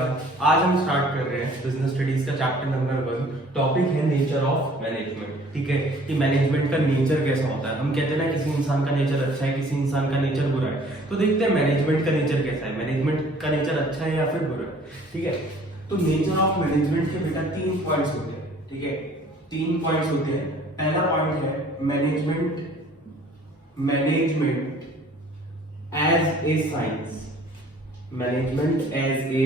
बेटा, आज हम स्टार्ट कर रहे हैं बिजनेस स्टडीज का चैप्टर नंबर 1। टॉपिक है नेचर ऑफ मैनेजमेंट। ठीक है, कि मैनेजमेंट का नेचर कैसा होता है। हम कहते हैं ना किसी इंसान का नेचर अच्छा है, किसी इंसान का नेचर बुरा है। तो देखते हैं मैनेजमेंट का नेचर कैसा है, मैनेजमेंट का नेचर अच्छा है या फिर बुरा है। ठीक है, तो नेचर ऑफ मैनेजमेंट के बेटा 3 पॉइंट्स होते हैं। ठीक है, 3 पॉइंट्स होते हैं। पहला पॉइंट है management as a science. Management as a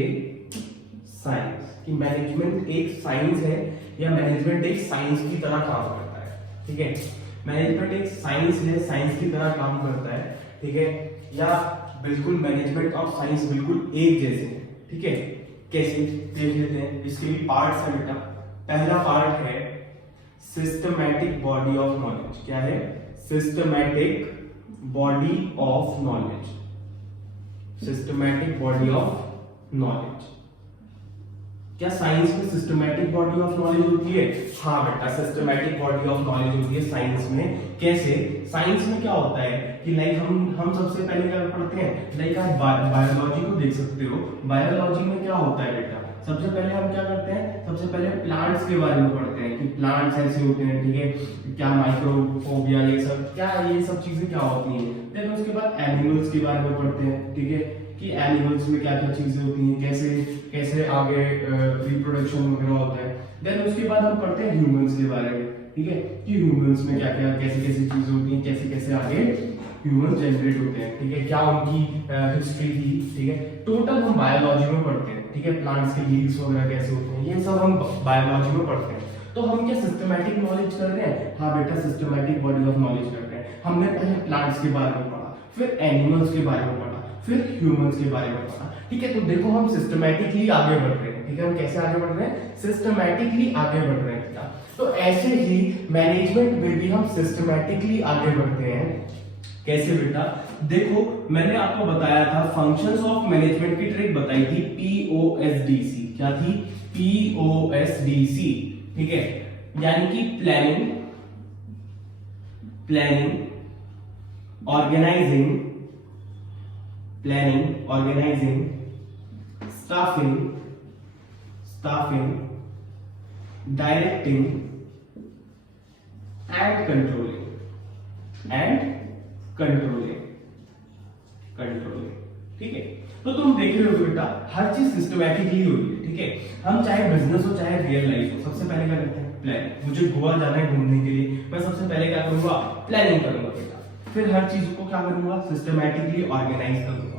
science, कि मैनेजमेंट एक साइंस है या मैनेजमेंट एक साइंस की तरह काम करता है। ठीक है, मैनेजमेंट एक साइंस है, साइंस की तरह काम करता है। ठीक है, या बिल्कुल मैनेजमेंट और साइंस बिल्कुल एक जैसे हैं। ठीक है, कैसे देख लेते हैं। इसके भी पार्ट्स हैं बेटा। पहला पार्ट है सिस्टमैटिक बॉडी ऑफ नॉलेज। क्या है? Systematic body of knowledge. Systematic body of knowledge. क्या साइंस में सिस्टमैटिक बॉडी ऑफ नॉलेज होती है? हाँ बेटा, सिस्टमैटिक बॉडी ऑफ नॉलेज होती है साइंस में। कैसे? साइंस में क्या होता है कि लाइक हम सबसे पहले क्या पढ़ते हैं, लाइक आप बायोलॉजी को देख सकते हो। बायोलॉजी में क्या होता है बेटा, सबसे पहले हम क्या करते हैं, सबसे पहले प्लांट्स के बारे में पढ़ते हैं कि प्लांट्स ऐसे होते हैं। ठीक है, क्या माइक्रोफोबिया, ये सब क्या, ये सब चीजें क्या होती हैं। देन उसके बाद एनिमल्स के बारे में पढ़ते हैं। ठीक है, कि एनिमल्स में क्या क्या चीजें होती हैं, कैसे कैसे आगे रिप्रोडक्शन वगैरह होता है। देन उसके बाद हम पढ़ते हैं ह्यूमंस के बारे में। ठीक है, कि ह्यूमंस में क्या क्या कैसे कैसे चीजें होती हैं, कैसे कैसे आगे ह्यूमंस जनरेट होते हैं। ठीक है, क्या उनकी हिस्ट्री थी। ठीक है, टोटल हम बायोलॉजी में पढ़ते हैं। ठीक है, प्लांट्स के लीव्स वगैरह कैसे होते हैं, ये सब हम बायोलॉजी में पढ़ते हैं। तो हम क्या सिस्टमैटिक नॉलेज कर रहे हैं? हाँ बेटा, सिस्टमैटिक बॉडी ऑफ नॉलेज कर रहे हैं। हमने पहले प्लांट्स के बारे में पढ़ा, फिर एनिमल्स के बारे में पढ़ा, फिर ह्यूमंस के बारे में पढ़ा। ठीक है, तो देखो हम सिस्टमैटिकली आगे बढ़ रहे हैं। ठीक है, हम कैसे आगे बढ़ रहे हैं? सिस्टमैटिकली आगे बढ़ रहे हैं बेटा। तो ऐसे ही मैनेजमेंट में भी हम सिस्टमैटिकली आगे बढ़ते हैं। कैसे बेटा? देखो, मैंने आपको बताया था फंक्शंस ऑफ मैनेजमेंट की ट्रिक बताई थी, POSDC। क्या थी? POSDC। ठीक है, यानी कि planning, organising, staffing, directing and controlling. ठीक है, तो तुम देख रहे हो बेटा, हर चीज सिस्टमैटिकली हो रही है। ठीक है, हम चाहे बिजनेस हो चाहे रियल लाइफ हो, सबसे पहले क्या करते हैं? प्लानिंग। मुझे गोवा जाना है घूमने के लिए, मैं सबसे पहले क्या करूंगा? प्लानिंग करूंगा बेटा। फिर हर चीज को क्या करूंगा? सिस्टमैटिकली ऑर्गेनाइज करूंगा।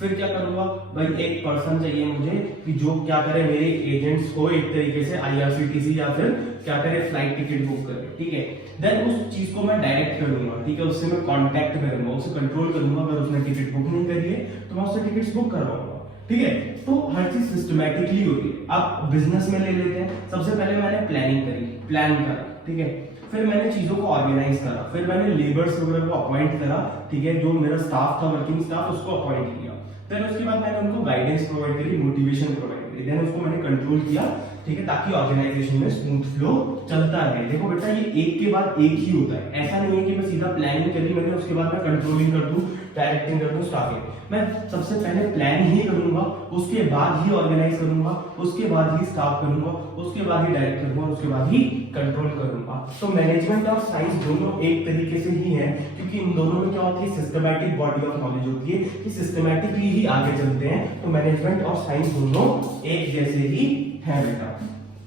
फिर क्या करूंगा भाई, एक पर्सन चाहिए मुझे कि जो क्या करे, मेरे एजेंट्स को एक तरीके से IRCTC या फिर क्या करे, फ्लाइट टिकट बुक करे। ठीक है, देन उस चीज को मैं डायरेक्ट करूंगा। ठीक है, उससे मैं कांटेक्ट करूंगा, उसे कंट्रोल करूंगा। अगर उसने टिकट बुक नहीं करी है तो मैं उससे टिकट्स बुक करवाऊंगा। ठीक है, तो हर चीज सिस्टमैटिकली होती है। अब बिजनेस में ले लेते हैं। सबसे पहले मैंने प्लानिंग करी, प्लान करा। ठीक है, फिर मैंने चीजों को ऑर्गेनाइज करा, फिर मैंने लेबर्स वगैरह को अपॉइंट करा। ठीक है, जो मेरा स्टाफ था, वर्किंग स्टाफ, उसको अपॉइंट किया। देन उसके बाद मैंने उनको गाइडेंस प्रोवाइड करी, मोटिवेशन प्रोवाइड करी। देन उसको मैंने कंट्रोल किया। ठीक है, ताकि ऑर्गेनाइजेशन में स्मूथ फ्लो चलता रहे। देखो बेटा, ये एक के बाद एक ही होता है। ऐसा नहीं है कि मैं सीधा प्लानिंग करी मैंने, उसके बाद मैं कंट्रोलिंग कर दूं, डायरेक्टिंग कर दूं, स्टाफिंग। मैं सबसे पहले प्लान ही करूंगा, उसके बाद ही ऑर्गेनाइज करूंगा, उसके बाद ही स्टाफ करूंगा, उसके बाद ही डायरेक्ट करूंगा, उसके बाद ही कंट्रोल करूंगा। तो मैनेजमेंट और साइंस दोनों एक तरीके से ही है, क्योंकि इन दोनों में क्या होती है? सिस्टमैटिक बॉडी ऑफ नॉलेज होती है, कि सिस्टमैटिकली ही आगे चलते हैं। तो मैनेजमेंट और साइंस दोनों एक जैसे ही है बेटा।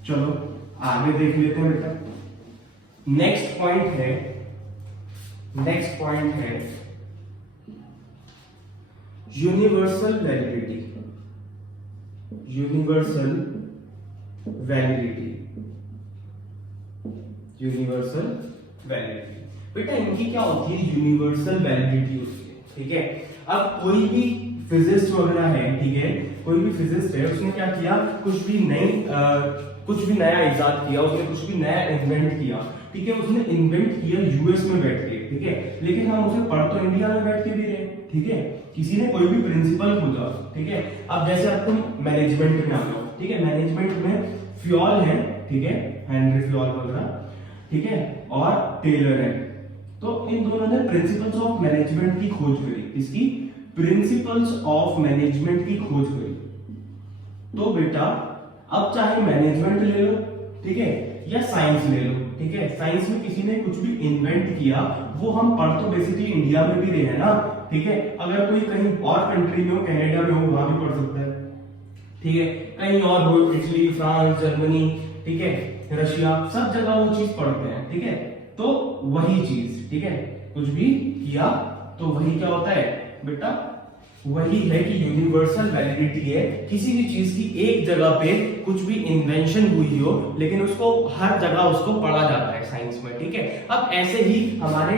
चलो आगे देख लेते हैं बेटा। नेक्स्ट पॉइंट है यूनिवर्सल वैलिडिटी। बेटा, इनकी क्या होती है? यूनिवर्सल वैलिडिटी होती है। ठीक है, अब कोई भी फिजिस्ट वगैरह है, ठीक है, कोई भी फिजिस्ट है, उसने क्या किया? कुछ भी नया इजाद किया, उसने कुछ भी नया इन्वेंट किया। ठीक है, उसने इन्वेंट किया यूएस में बैठ के। ठीक है, लेकिन हम उसे पढ़ तो इंडिया में बैठ के भी रहे। ठीक है, किसी ने कोई भी प्रिंसिपल खोजा। ठीक है, अब जैसे अब तुम मैनेजमेंट में आ जाओ। ठीक है, मैनेजमेंट में फ्योल है, ठीक है, हेनरी फ्योल वगैरह, ठीक है, और टेलर है। तो इन दोनों ने प्रिंसिपल्स ऑफ मैनेजमेंट की खोज करी। इसकी प्रिंसिपल्स ऑफ मैनेजमेंट की खोज करी। तो बेटा अब चाहे मैनेजमेंट ले लो, ठीक है, या साइंस ले लो, ठीक है, साइंस में किसी ने कुछ भी इन्वेंट किया वो हम पढ़ तो बेसिकली इंडिया में भी रहे हैं ना, ठीक है, अगर कोई कहीं और कंट्री में हो, कनाडा में हो, वहां भी पढ़ सकता है, ठीक है, कहीं और हो, इटली, फ्रांस, जर्मनी, ठीक है, रशिया, सब जगह वो चीज पढ़ते हैं, ठीक है, तो वही चीज, ठीक है, कुछ भी किया तो वही क्या होता है बेटा, वही है कि यूनिवर्सल वैलिडिटी है, किसी भी चीज की एक जगह पे कुछ भी इन्वेंशन हुई हो लेकिन उसको हर जगह उसको पढ़ा जाता है साइंस में, ठीक है। अब ऐसे ही हमारे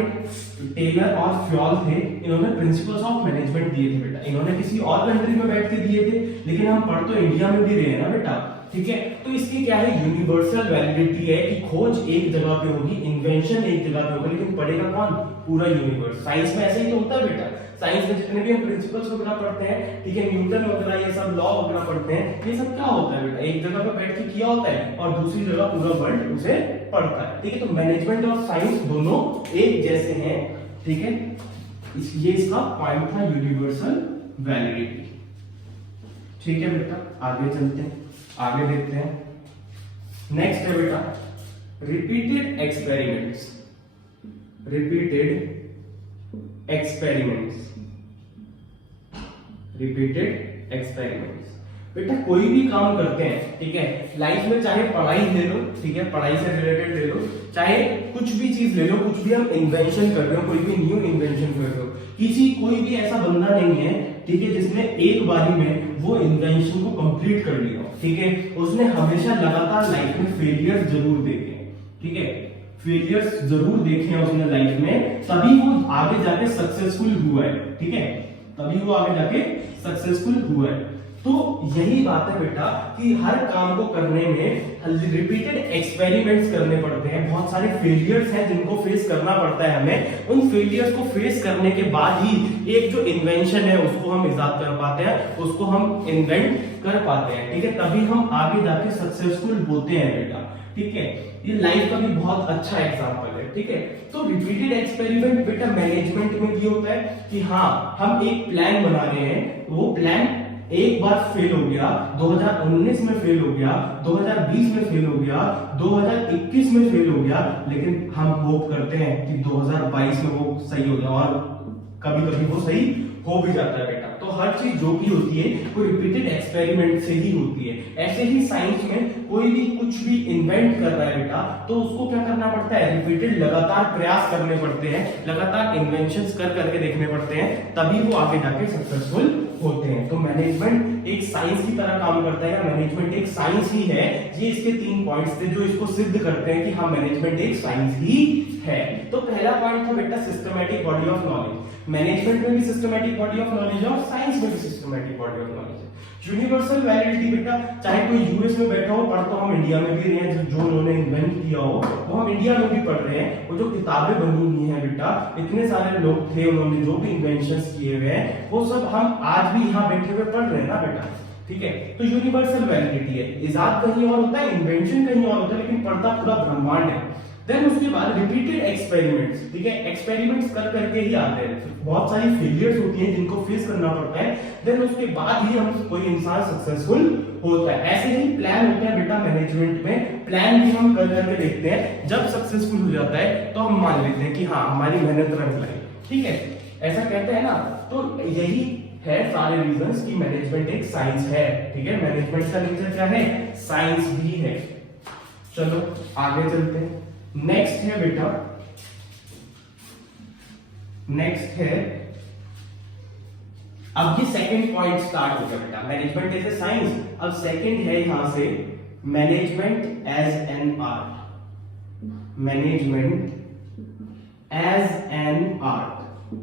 टेलर और फ्योल थे, इन्होंने प्रिंसिपल्स ऑफ मैनेजमेंट दिए थे बेटा, इन्होंने किसी और कंट्री में बैठ के दिए थे लेकिन हम पढ़ तो इंडिया में भी रहे हैं ना बेटा, ठीक है, तो इसकी क्या है, यूनिवर्सल वैलिडिटी है कि खोज एक जगह पे होगी, इन्वेंशन एक जगह पे होगा, लेकिन पढ़ेगा कौन, पूरा यूनिवर्स। साइंस में ऐसे ही तो होता है बेटा, साइंस में जितने भी हम प्रिंसिपल्स वगैरह पढ़ते हैं, ठीक है, न्यूटन वगैरह ये सब लॉ वगैरह पढ़ते हैं, ये सब क्या होता है बेटा, एक जगह पे बैठ के किया होता है और दूसरी जगह पूरा वर्ल्ड उसे पढ़ता है, ठीक है। तो मैनेजमेंट और साइंस दोनों एक जैसे हैं, ठीक है, ये इसका पॉइंट था यूनिवर्सल वैलिडिटी, ठीक है बेटा। आगे चलते हैं, आगे देखते हैं। नेक्स्ट है बेटा repeated experiments, repeated experiments, repeated experiments. बेटा कोई भी काम करते हैं, ठीक है, लाइफ में चाहे पढ़ाई ले लो, ठीक है, पढ़ाई से रिलेटेड ले लो, चाहे कुछ भी चीज ले लो, कुछ भी हम इन्वेंशन कर रहे हो, कोई भी न्यू इन्वेंशन कर रहे हो, कोई भी ऐसा बंदा नहीं है, ठीक है, जिसने एक बारी में वो इन्वेंशन को कंप्लीट कर लिया, ठीक है, उसने हमेशा लगातार लाइफ में फेलियर जरूर देखे, ठीक है, फेलियर्स जरूर देखे हैं उसने लाइफ में, तभी वो आगे जाके सक्सेसफुल हुआ है, ठीक है, तभी वो आगे जाके सक्सेसफुल हुआ है। तो यही बात है बेटा कि हर काम को करने में रिपीटेड एक्सपेरिमेंट्स करने पड़ते हैं, बहुत सारे फेलियर्स हैं जिनको फेस करना पड़ता है हमें, उन फेलियर्स को फेस करने के बाद ही एक जो इन्वेंशन है उसको हम इजाद कर पाते हैं, उसको हम इन्वेंट कर पाते हैं, ठीक है, तभी हम आगे जाके सक्सेसफुल होते हैं बेटा, ठीक है। ये लाइफ का भी बहुत अच्छा एग्जांपल है, ठीक है। तो रिपीटेड एक्सपेरिमेंट बेटा मैनेजमेंट में भी होता है कि हाँ हम एक प्लान बना रहे हैं, वो प्लान एक बार फेल हो गया, 2019 में फेल हो गया, 2020 में फेल हो गया, 2021 में फेल हो गया, लेकिन हम होप करते हैं कि 2022 में वो सही हो जाए, और कभी कभी वो सही हो भी जाता है बेटा। तो हर चीज जो भी होती है वो रिपीटेड एक्सपेरिमेंट से ही होती है। ऐसे ही साइंस में कोई भी कुछ भी इन्वेंट कर रहा है बेटा, तो उसको क्या करना पड़ता है, रिपीटेड लगातार प्रयास करने पड़ते हैं, लगातार इन्वेंशंस कर करके देखने पड़ते हैं, तभी वो आगे जाके सक्सेसफुल होते हैं। तो मैनेजमेंट एक साइंस की तरह काम करता है, या मैनेजमेंट एक साइंस ही है। ये इसके 3 पॉइंट्स थे जो इसको सिद्ध करते हैं कि हाँ मैनेजमेंट एक साइंस ही है। तो पहला पॉइंट था बेटा systematic body of knowledge. Management में भी सिस्टमैटिक बॉडी ऑफ नॉलेज है और साइंस में भी सिस्टमैटिक बॉडी ऑफ नॉलेज है। यूनिवर्सल वैलिडिटी बेटा, चाहे कोई यूएस में बैठा हो, पढ़ तो हम इंडिया में भी रहे हैं, जो उन्होंने इन्वेंट किया हो वो हम इंडिया में भी पढ़ रहे हैं। वो जो किताबें बनी हुई हैं बेटा, इतने सारे लोग थे, उन्होंने जो भी इन्वेंशंस किए हुए हैं वो सब हम आज भी यहाँ बैठे हुए पढ़ रहे हैं ना बेटा, ठीक है। तो यूनिवर्सल वैलिडिटी है, इजाद कहीं और होता है, इन्वेंशन कहीं और होता है, लेकिन पढ़ता पूरा ब्रह्मांड है। देन उसके बाद रिपीटेड एक्सपेरिमेंट्स, ठीक है, एक्सपेरिमेंट्स कर करके ही आते हैं, बहुत सारी फेलियर्स होती हैं जिनको फेस करना पड़ता है, देन उसके बाद ही हम कोई इंसान सक्सेसफुल होता है। ऐसे ही प्लान होते हैं बेटा मैनेजमेंट में, प्लान भी हम कर करके देखते हैं, जब सक्सेसफुल हो जाता है तो हम मान लेते हैं कि हाँ हमारी मेहनत रंग लाई, ठीक है, ऐसा कहते हैं ना। तो यही है सारे रीजंस कि मैनेजमेंट एक साइंस है, ठीक है, मैनेजमेंट का नेचर क्या है, साइंस भी है। चलो आगे चलते हैं। नेक्स्ट है बेटा, नेक्स्ट है, अब ये सेकंड पॉइंट स्टार्ट हो गया बेटा, मैनेजमेंट एज ए साइंस। अब सेकंड है यहां से management as an art, management as an art.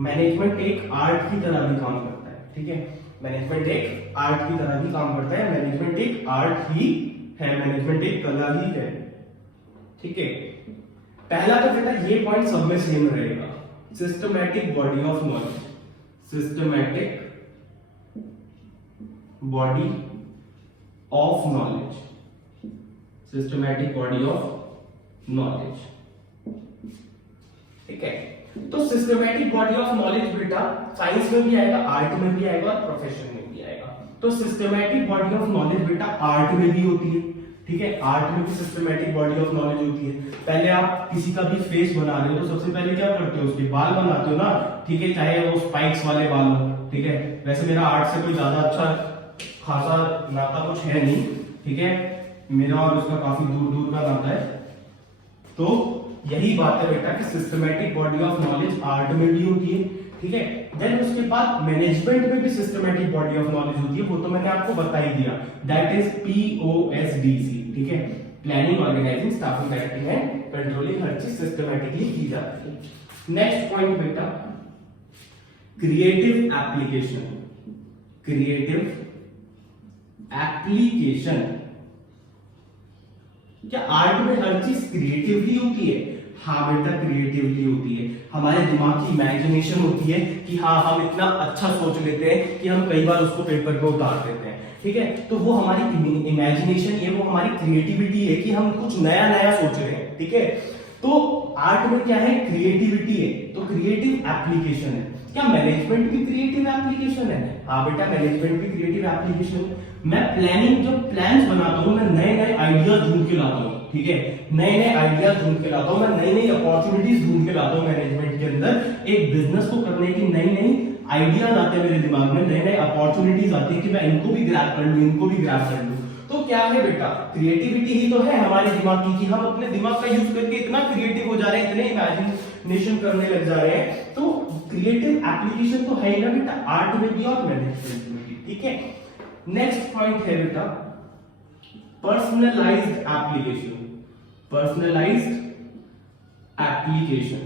Management एक आर्ट की तरह भी काम करता है, ठीक है, मैनेजमेंट एक आर्ट की तरह भी काम करता है, मैनेजमेंट एक आर्ट ही है, मैनेजमेंट एक कला ही है, ठीक है। पहला तो बेटा ये पॉइंट सब में सेम रहेगा, systematic body of knowledge, systematic body of knowledge, systematic body of knowledge, ठीक है। तो सिस्टमैटिक बॉडी ऑफ नॉलेज बेटा साइंस में भी आएगा, आर्ट में भी आएगा और प्रोफेशन में भी आएगा, तो सिस्टमैटिक बॉडी ऑफ नॉलेज बेटा आर्ट में भी होती है, ठीक है, आर्ट में भी सिस्टमैटिक बॉडी ऑफ नॉलेज होती है। पहले आप किसी का भी फेस बना रहे हो तो सबसे पहले क्या करते हो, उसके बाल बनाते हो ना, ठीक है, चाहे वो स्पाइक्स वाले बाल हो, ठीक है। वैसे मेरा आर्ट से कोई ज्यादा अच्छा खासा नाता कुछ है नहीं, ठीक है, मेरा और उसका काफी दूर दूर का नाता है। तो यही बात है बेटा कि systematic body of knowledge art में भी होती है, ठीक है। देन उसके बाद मैनेजमेंट में भी सिस्टमैटिक बॉडी ऑफ नॉलेज होती है, वो तो मैंने आपको बता ही दिया, दैट इज POSDC, ठीक है, planning, organising, staffing, directing and controlling, हर चीज सिस्टमैटिकली की जाती है। नेक्स्ट पॉइंट बेटा क्रिएटिव एप्लीकेशन, क्रिएटिव एप्लीकेशन। क्या आर्ट में हर चीज क्रिएटिवली होती है? हाँ बेटा क्रिएटिवली होती है, हमारे दिमाग की इमेजिनेशन होती है कि हाँ हम इतना अच्छा सोच लेते हैं कि हम कई बार उसको पेपर पे उतार देते हैं, ठीक है। तो वो हमारी इमेजिनेशन है, वो हमारी क्रिएटिविटी है कि हम कुछ नया नया सोच रहे हैं, ठीक है। तो आर्ट में क्या है, क्रिएटिविटी है, तो क्रिएटिव एप्लीकेशन है। क्या मैनेजमेंट भी क्रिएटिव एप्लीकेशन है? हाँ बेटा मैनेजमेंट भी क्रिएटिव एप्लीकेशन है। मैं प्लानिंग, जब प्लान्स बनाता हूँ, मैं नए नए आइडियाज ढूंढ के लाता हूँ, ठीक है, नए नए आइडियाज ढूंढ के लाता हूँ, मैं नई नई अपॉर्चुनिटीज ढूंढ के लाता हूँ मैनेजमेंट के अंदर। एक बिजनेस को करने की नई नई आइडियाज आते हैं मेरे दिमाग में, नए नए अपॉर्चुनिटीज आती है कि मैं इनको भी ग्रैब कर लूं, इनको भी ग्रैब कर लूं। तो क्या है बेटा, क्रिएटिविटी ही तो है हमारे दिमाग की, कि हम अपने दिमाग का यूज करके इतना क्रिएटिव हो जा रहे हैं, इतने इमेजिनेशन करने लग जा रहे हैं। तो क्रिएटिव एप्लीकेशन तो है ही ना बेटा, आर्ट में भी और मैनेजमेंट में भी, ठीक है। नेक्स्ट पॉइंट है बेटा पर्सनलाइज्ड एप्लीकेशन, पर्सनलाइज्ड एप्लीकेशन।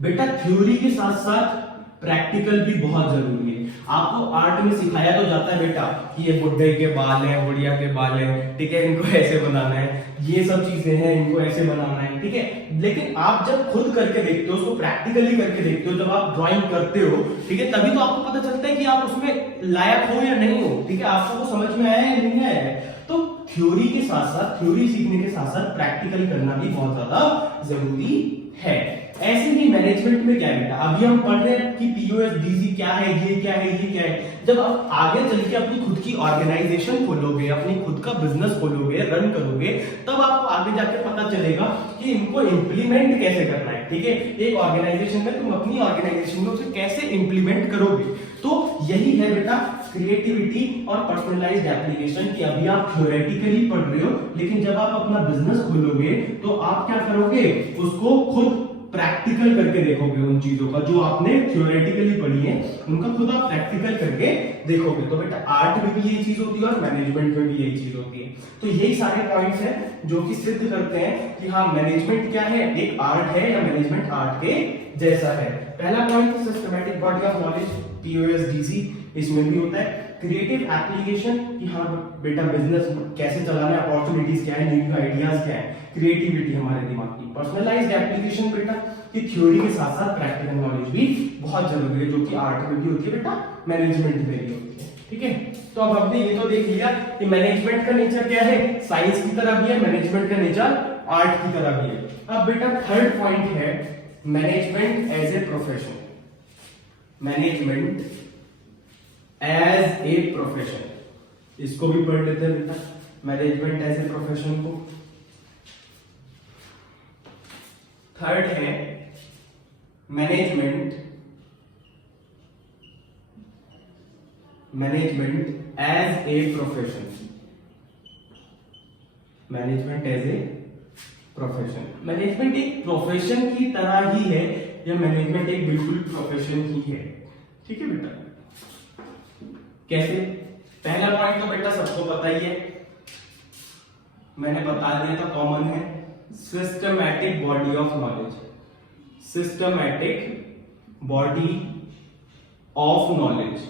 बेटा थ्योरी के साथ साथ प्रैक्टिकल भी बहुत जरूरी है। आपको आर्ट में सिखाया तो जाता है बेटा कि ये बुड्ढे के बाल हैं, बुढ़िया के बाल हैं, ठीक है, इनको ऐसे बनाना है, ये सब चीजें हैं, इनको ऐसे बनाना है, ठीक है। लेकिन आप जब खुद करके देखते हो, उसको प्रैक्टिकली करके देखते हो, जब आप ड्राइंग करते हो, ठीक है, तभी तो आपको पता चलता है कि आप उसमें लायक हो या नहीं हो, ठीक है, आपको वो समझ में आया या नहीं आया है। तो थ्योरी के साथ साथ, थ्योरी सीखने के साथ साथ प्रैक्टिकल करना भी बहुत ज्यादा जरूरी है। ऐसे ही मैनेजमेंट में क्या है बेटा, अभी हम पढ़ रहे हैं कि POSDC क्या है, ये क्या है, ये क्या है। जब आप आगे चल के अपनी खुद की ऑर्गेनाइजेशन खोलोगे, अपनी खुद का बिजनेस खोलोगे, रन करोगे, तब आपको आगे जाके पता चलेगा कि इनको इंप्लीमेंट कैसे करना है, ठीक है। एक ऑर्गेनाइजेशन में तुम अपनी ऑर्गेनाइजेशन में उसे कैसे इंप्लीमेंट करोगे। तो यही है बेटा क्रिएटिविटी और पर्सनलाइज्ड एप्लीकेशन, कि अभी आप थ्योरेटिकली पढ़ रहे हो, लेकिन जब आप अपना बिजनेस खोलोगे तो आप क्या करोगे, उसको खुद प्रैक्टिकल करके देखोगे। उन चीजों का जो आपने थ्योरेटिकली पढ़ी है, उनका खुद आप प्रैक्टिकल करके देखोगे। तो बेटा आर्ट में भी यही चीज होती है और मैनेजमेंट में भी यही चीज होती है। तो यही सारे पॉइंट्स हैं जो कि सिद्ध करते हैं कि हाँ मैनेजमेंट क्या है, एक आर्ट है या मैनेजमेंट आर्ट के जैसा है। पहला point systematic body of knowledge, POSDC, इसमें भी होता है। क्रिएटिव एप्लीकेशन, कि हाँ बेटा बिजनेस कैसे चलाना है, अपॉर्चुनिटीज क्या है, न्यू आइडियाज क्या है, क्रिएटिविटी हमारे दिमाग की। पर्सनलाइज्ड एप्लीकेशन बेटा कि थ्योरी के साथ साथ प्रैक्टिकल नॉलेज भी बहुत जरूरी है, जो कि आर्ट में भी होती है बेटा, मैनेजमेंट में भी होती है, ठीक है। तो अब आपने ये तो देख लिया कि मैनेजमेंट का नेचर क्या है, साइंस की तरह भी है, मैनेजमेंट का नेचर आर्ट की तरह भी है। अब बेटा थर्ड पॉइंट है management as a profession, management as a profession, इसको भी पढ़ लेते हैं बेटा, मैनेजमेंट एज ए प्रोफेशन को। थर्ड है management as a profession, management as a profession. Management एक प्रोफेशन की तरह ही है, या मैनेजमेंट एक बिल्कुल प्रोफेशन ही है, ठीक है बेटा। कैसे? पहला पॉइंट तो बेटा सबको पता ही है, मैंने बता दिया था, कॉमन है, systematic body of knowledge, systematic body of knowledge.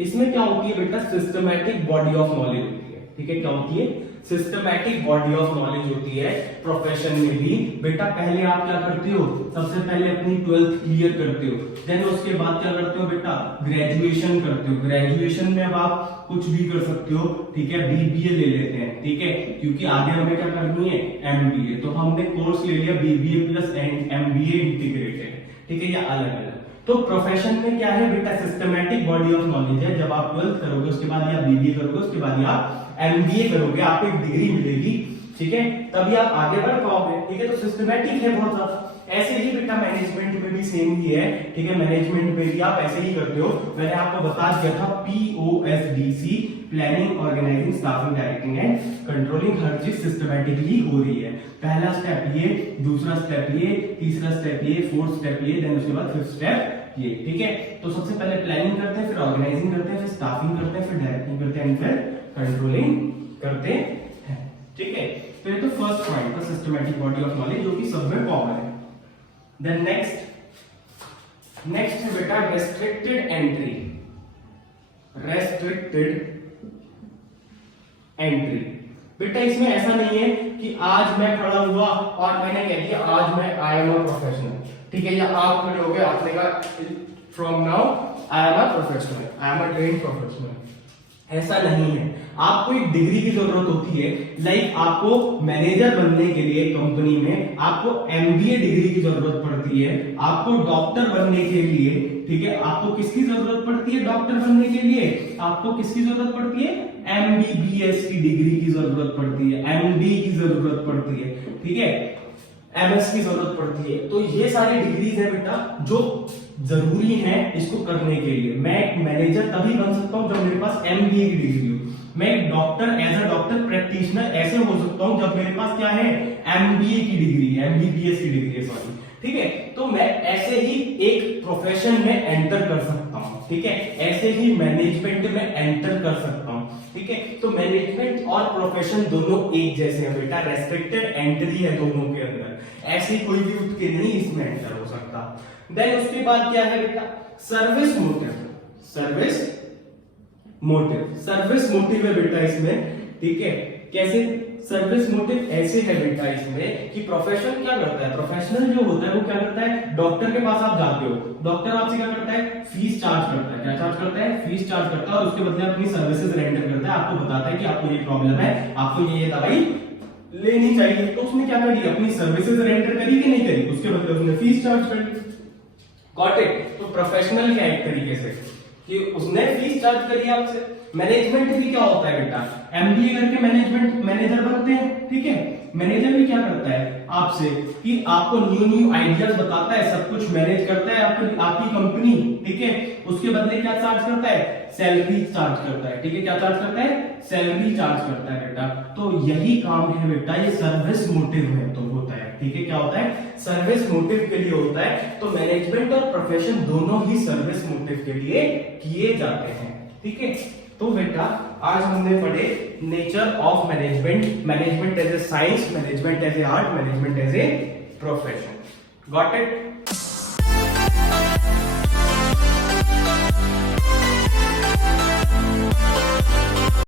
इसमें क्या होती है बेटा, सिस्टमैटिक बॉडी ऑफ नॉलेज होती है, ठीक है। क्या होती है, सिस्टमैटिक बॉडी ऑफ नॉलेज होती है प्रोफेशन में भी। बेटा पहले आप क्या करते हो, सबसे पहले अपनी 12th क्लियर करते हो, देन उसके बाद क्या करते हो बेटा, ग्रेजुएशन करते हो। ग्रेजुएशन में अब आप कुछ भी कर सकते हो, ठीक है, BBA ले लेते हैं, ठीक है, क्योंकि आगे हमें क्या करनी है, MBA। तो हमने कोर्स ले लिया BBA प्लस MBA इंटीग्रेटेड, ठीक है, या अलग अलग। तो प्रोफेशन में क्या है बेटा, सिस्टमैटिक बॉडी ऑफ नॉलेज है। जब आप 12th करोगे उसके बाद या बीबीए करोगे उसके बाद या एमबीए करोगे, आपको एक डिग्री मिलेगी, ठीक है, तभी आप आगे बढ़ पाओगे, ठीक है। तो सिस्टमैटिक है बहुत ज्यादा। ऐसे ही बेटा मैनेजमेंट में भी सेम ही है, ठीक है। मैनेजमेंट में भी आप ऐसे ही करते हो। मैंने आपको बता दिया था POSDC, planning, organising, staffing, directing and controlling, हर चीज सिस्टमैटिकली हो रही है। पहला स्टेप ये, दूसरा स्टेप ये, तीसरा स्टेप ये, फोर्थ स्टेप ये, देन उसके बाद फिफ्थ स्टेप ये, ठीक है। तो सबसे पहले प्लानिंग करते हैं, फिर ऑर्गेनाइजिंग करते हैं, फिर स्टाफिंग करते हैं, फिर डायरेक्टिंग करते हैं, फिर कंट्रोलिंग करते हैं, ठीक है। तो ये तो फर्स्ट पॉइंट था, सिस्टमैटिक बॉडी ऑफ नॉलेज, जो कि सब में कॉमन है। देन नेक्स्ट है बेटा रेस्ट्रिक्टेड एंट्री। रेस्ट्रिक्टेड एंट्री बेटा, इसमें ऐसा नहीं है कि आज मैं खड़ा हुआ और मैंने कह दिया आज मैं आई एम अ प्रोफेशनल, ठीक है, या आप खड़े हो गए आपने कहा from now I am a professional, I am a trained professional. ऐसा नहीं है। आपको एक डिग्री की जरूरत होती है। लाइक आपको मैनेजर बनने के लिए कंपनी में आपको एमबीए डिग्री की जरूरत पड़ती है। आपको डॉक्टर बनने के लिए, ठीक है, आपको किसकी जरूरत पड़ती है? डॉक्टर बनने के लिए आपको किसकी जरूरत पड़ती है? एमबीबीएस की डिग्री की जरूरत पड़ती है, एमडी की जरूरत पड़ती है, ठीक है, एमएस की जरूरत पड़ती है। तो ये सारी डिग्रीज है बेटा जो जरूरी है इसको करने के लिए। मैं एक मैनेजर तभी बन सकता हूं जब मेरे पास एमबीए की डिग्री हो। मैं एक doctor, as a doctor practitioner ऐसे हो सकता हूं जब मेरे पास क्या है? एमबीए की डिग्री है, एमबीबीएस की डिग्री है, सॉरी, ठीक है। तो मैं ऐसे ही एक प्रोफेशन में एंटर कर सकता हूं, ठीक है, ऐसे ही मैनेजमेंट में एंटर कर सकता हूं, ठीक है। तो मैनेजमेंट और प्रोफेशन दोनों एक जैसे हैं बेटा, रेस्ट्रिक्टेड एंट्री है दोनों के अंदर, ऐसे कोई भी उठ के नहीं इसमें एंटर हो सकता। देन उसके बाद क्या है बेटा? Service motive. Service motive, service motive है बेटा इसमें, ठीक है। कैसे सर्विस मोटिव? ऐसे है बेटा इसमें कि प्रोफेशन क्या करता है, प्रोफेशनल जो होता है वो क्या करता है? डॉक्टर के पास आप जाते हो, डॉक्टर आपसे क्या करता है? फीस चार्ज करता है। क्या चार्ज करता है? फीस चार्ज करता है, और उसके बदले अपनी सर्विसेज रेंडर करता है। आपको बताता है कि आपको ये प्रॉब्लम है, आपको ये दवाई लेनी चाहिए। तो उसने क्या करी? अपनी सर्विसेज रेंडर करी कि नहीं करी? उसके बदले उसने फीस चार्ज कर दी। Got it? तो प्रोफेशनल क्या एक तरीके से कि उसने फीस चार्ज करी आपसे। मैनेजमेंट भी क्या होता है बेटा? एमबीए करके मैनेजमेंट मैनेजर बनते हैं, ठीक है। मैनेजर भी क्या करता है आपसे कि आपको न्यू आइडियाज बताता है, सब कुछ मैनेज करता है आपकी कंपनी, ठीक है। उसके बदले क्या चार्ज करता है? सैलरी चार्ज करता है, ठीक है। क्या चार्ज करता है? सैलरी चार्ज करता है बेटा। तो यही काम है बेटा, ये सर्विस मोटिव में तो होता है, ठीक है। क्या होता है? सर्विस मोटिव के लिए होता है। तो मैनेजमेंट और प्रोफेशन दोनों ही सर्विस मोटिव के लिए किए जाते हैं, ठीक है। तो बेटा आज हमने पढ़े nature of management, management as a science, management as a art, management as a profession. Got it?